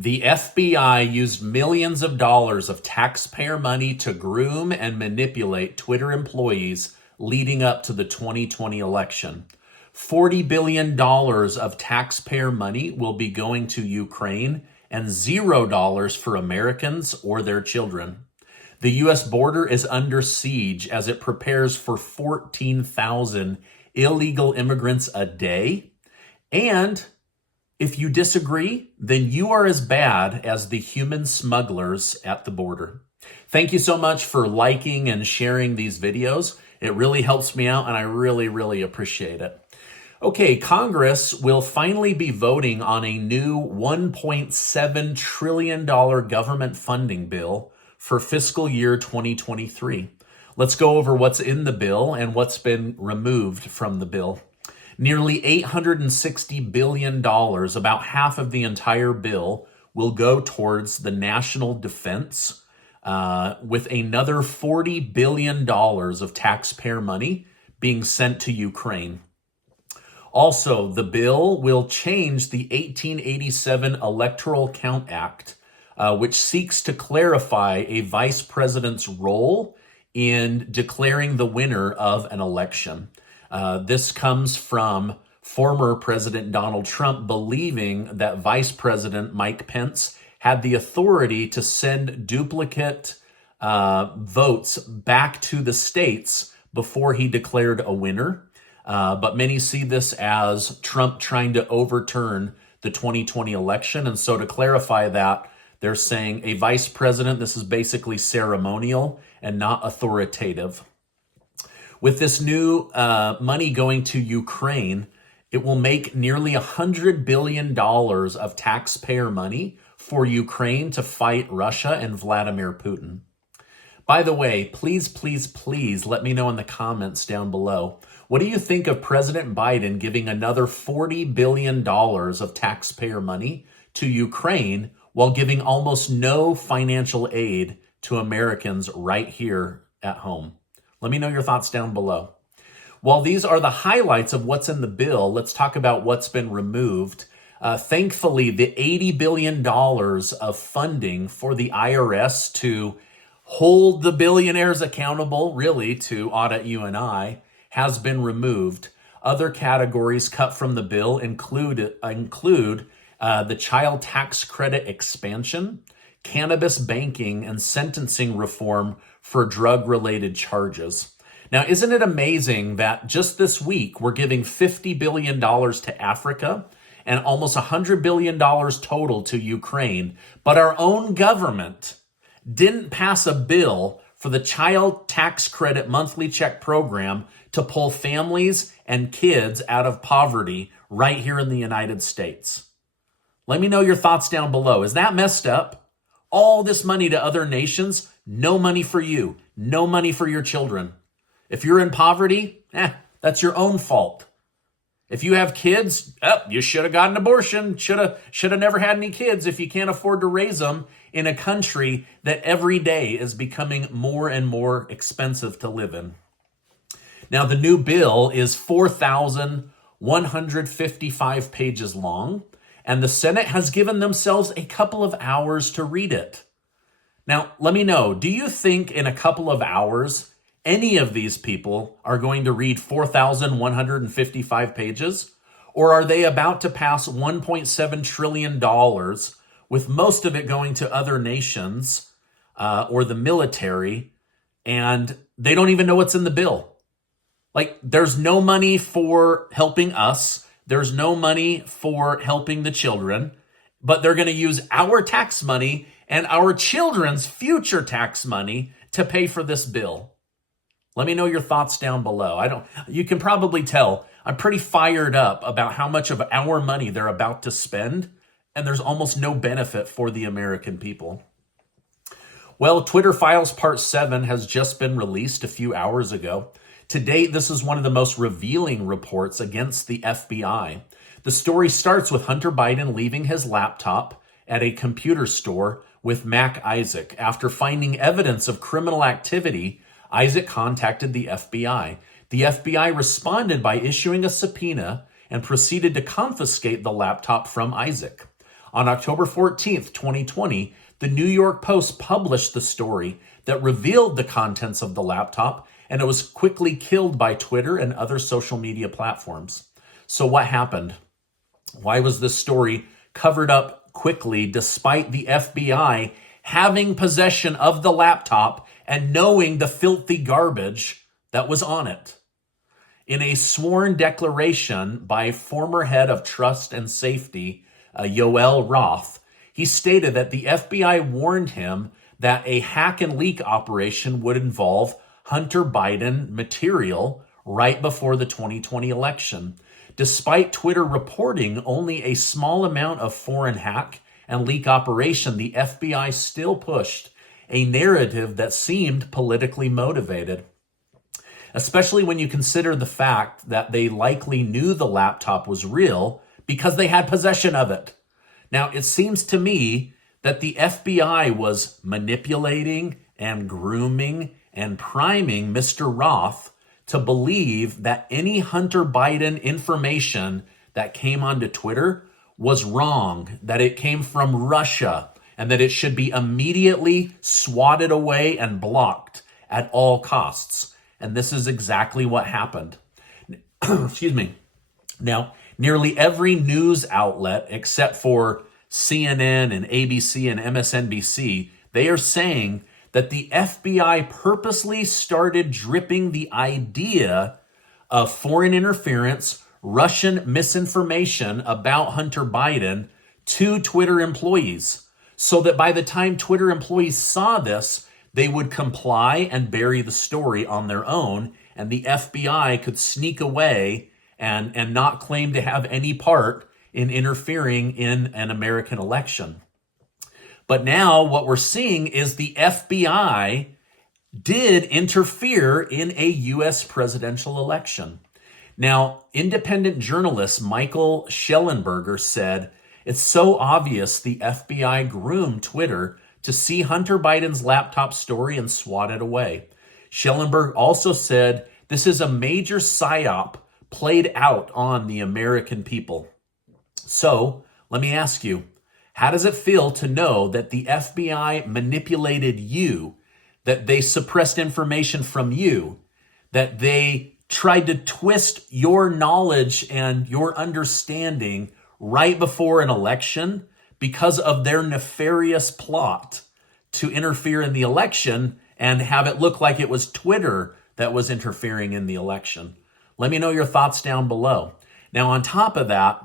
The FBI used millions of dollars of taxpayer money to groom and manipulate Twitter employees leading up to the 2020 election. $40 billion of taxpayer money will be going to Ukraine and $0 for Americans or their children. The U.S. border is under siege as it prepares for 14,000 illegal immigrants a day. And if you disagree, then you are as bad as the human smugglers at the border. Thank you so much for liking and sharing these videos. It really helps me out, and I really appreciate it. Okay, Congress will finally be voting on a new $1.7 trillion government funding bill for fiscal year 2023. Let's go over what's in the bill and what's been removed from the bill. Nearly $860 billion, about half of the entire bill, will go towards the national defense, with another $40 billion of taxpayer money being sent to Ukraine. Also, the bill will change the 1887 Electoral Count Act, which seeks to clarify a vice president's role in declaring the winner of an election. This comes from former President Donald Trump believing that Vice President Mike Pence had the authority to send duplicate votes back to the states before he declared a winner. But many see this as Trump trying to overturn the 2020 election. And so to clarify that, they're saying a vice president, this is basically ceremonial and not authoritative. With this new money going to Ukraine, it will make nearly $100 billion of taxpayer money for Ukraine to fight Russia and Vladimir Putin. By the way, please let me know in the comments down below. What do you think of President Biden giving another $40 billion of taxpayer money to Ukraine while giving almost no financial aid to Americans right here at home? Let me know your thoughts down below. While these are the highlights of what's in the bill, let's talk about what's been removed. Thankfully, the $80 billion of funding for the IRS to hold the billionaires accountable, really, to audit you and I, has been removed. Other categories cut from the bill include the child tax credit expansion, cannabis banking, and sentencing reform for drug-related charges. Now, isn't it amazing that just this week we're giving $50 billion to Africa and almost $100 billion total to Ukraine, but our own government didn't pass a bill for the child tax credit monthly check program to pull families and kids out of poverty right here in the United States? Let me know your thoughts down below. Is that messed up? All this money to other nations, no money for you, no money for your children. If you're in poverty, that's your own fault. If you have kids, you should have got an abortion, should have never had any kids if you can't afford to raise them in a country that every day is becoming more and more expensive to live in. Now, the new bill is 4,155 pages long, and the Senate has given themselves a couple of hours to read it. Now, let me know, do you think in a couple of hours, any of these people are going to read 4,155 pages? Or are they about to pass $1.7 trillion, with most of it going to other nations or the military, and they don't even know what's in the bill? Like, there's no money for helping us. There's no money for helping the children, but they're going to use our tax money and our children's future tax money to pay for this bill. Let me know your thoughts down below. You can probably tell I'm pretty fired up about how much of our money they're about to spend, and there's almost no benefit for the American people. Well, Twitter Files Part 7 has just been released a few hours ago. To date, this is one of the most revealing reports against the FBI. The story starts with Hunter Biden leaving his laptop at a computer store with Mac Isaac. After finding evidence of criminal activity, Isaac contacted the FBI. The FBI responded by issuing a subpoena and proceeded to confiscate the laptop from Isaac. On October 14th, 2020, the New York Post published the story that revealed the contents of the laptop, and it was quickly killed by Twitter and other social media platforms. So what happened? Why was this story covered up quickly despite the FBI having possession of the laptop and knowing the filthy garbage that was on it? In a sworn declaration by former head of Trust and Safety, Yoel Roth, he stated that the FBI warned him that a hack and leak operation would involve Hunter Biden material right before the 2020 election. Despite Twitter reporting only a small amount of foreign hack and leak operation, the FBI still pushed a narrative that seemed politically motivated, especially when you consider the fact that they likely knew the laptop was real because they had possession of it. Now, it seems to me that the FBI was manipulating and grooming and priming Mr. Roth to believe that any Hunter Biden information that came onto Twitter was wrong, that it came from Russia, and that it should be immediately swatted away and blocked at all costs. And this is exactly what happened. Excuse me. Now, nearly every news outlet, except for CNN and ABC and MSNBC, they are saying that the FBI purposely started dripping the idea of foreign interference, Russian misinformation about Hunter Biden to Twitter employees, so that by the time Twitter employees saw this, they would comply and bury the story on their own, and the FBI could sneak away and not claim to have any part in interfering in an American election. But now what we're seeing is the FBI did interfere in a U.S. presidential election. Now, independent journalist Michael Schellenberger said, "It's so obvious the FBI groomed Twitter to see Hunter Biden's laptop story and swat it away." Schellenberg also said, "This is a major psyop played out on the American people." So, let me ask you, how does it feel to know that the FBI manipulated you, that they suppressed information from you, that they tried to twist your knowledge and your understanding right before an election because of their nefarious plot to interfere in the election and have it look like it was Twitter that was interfering in the election? Let me know your thoughts down below. Now, on top of that,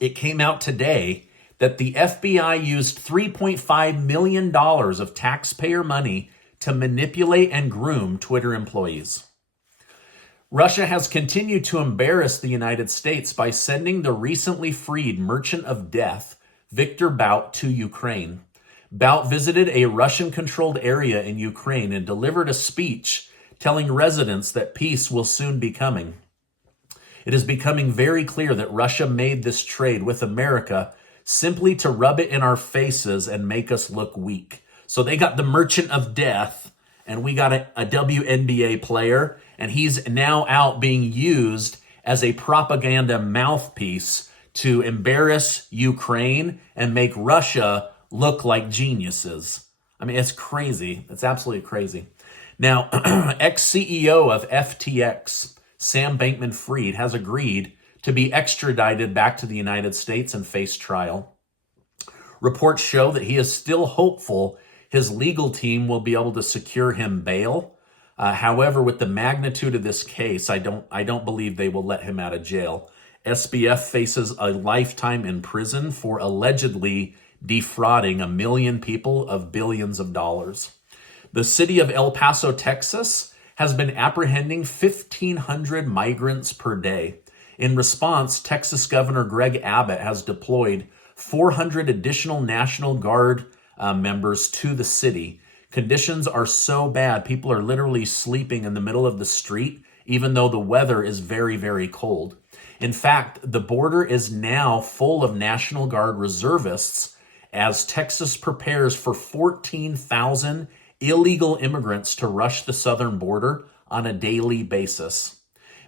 it came out today that the FBI used $3.5 million of taxpayer money to manipulate and groom Twitter employees. Russia has continued to embarrass the United States by sending the recently freed merchant of death, Viktor Bout, to Ukraine. Bout visited a Russian-controlled area in Ukraine and delivered a speech telling residents that peace will soon be coming. It is becoming very clear that Russia made this trade with America simply to rub it in our faces and make us look weak. So they got the merchant of death, and we got a WNBA player, and he's now out being used as a propaganda mouthpiece to embarrass Ukraine and make Russia look like geniuses. I mean, it's crazy. It's absolutely crazy. Now, ex-CEO of FTX, Sam Bankman-Fried, has agreed to be extradited back to the United States and face trial. Reports show that he is still hopeful his legal team will be able to secure him bail. However, with the magnitude of this case, I don't believe they will let him out of jail. SBF faces a lifetime in prison for allegedly defrauding 1 million people of billions of dollars. The city of El Paso, Texas, has been apprehending 1,500 migrants per day. In response, Texas Governor Greg Abbott has deployed 400 additional National Guard members to the city. Conditions are so bad, people are literally sleeping in the middle of the street, even though the weather is very, very cold. In fact, the border is now full of National Guard reservists as Texas prepares for 14,000 illegal immigrants to rush the southern border on a daily basis.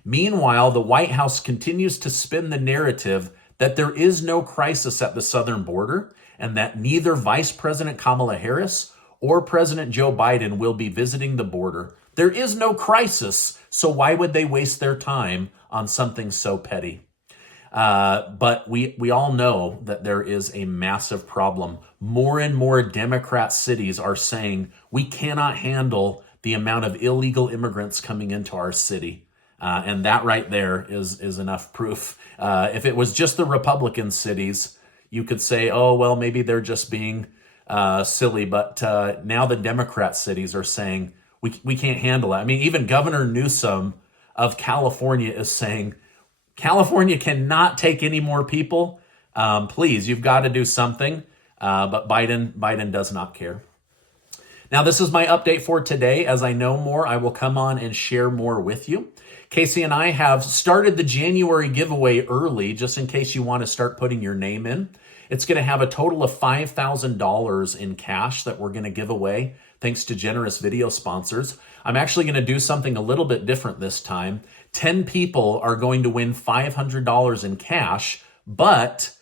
Meanwhile, the White House continues to spin the narrative that there is no crisis at the southern border and that neither Vice President Kamala Harris or President Joe Biden will be visiting the border. There is no crisis, so why would they waste their time on something so petty? But we all know that there is a massive problem. More and more Democrat cities are saying we cannot handle the amount of illegal immigrants coming into our city. And that right there is enough proof. If it was just the Republican cities, you could say, oh, well, maybe they're just being silly. But now the Democrat cities are saying we can't handle it. I mean, even Governor Newsom of California is saying, California cannot take any more people. Please, you've got to do something. But Biden does not care. Now, this is my update for today. As I know more, I will come on and share more with you. Casey and I have started the January giveaway early, just in case you want to start putting your name in. It's going to have a total of $5,000 in cash that we're going to give away, thanks to generous video sponsors. I'm actually going to do something a little bit different this time. 10 people are going to win $500 in cash, but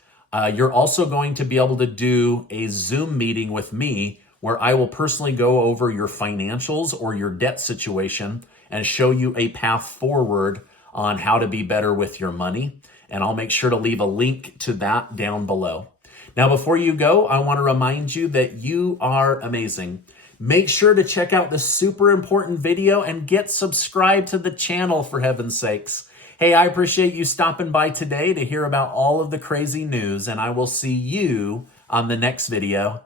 you're also going to be able to do a Zoom meeting with me where I will personally go over your financials or your debt situation and show you a path forward on how to be better with your money. And I'll make sure to leave a link to that down below. Now, before you go, I want to remind you that you are amazing. Make sure to check out this super important video and get subscribed to the channel, for heaven's sakes. Hey, I appreciate you stopping by today to hear about all of the crazy news, and I will see you on the next video.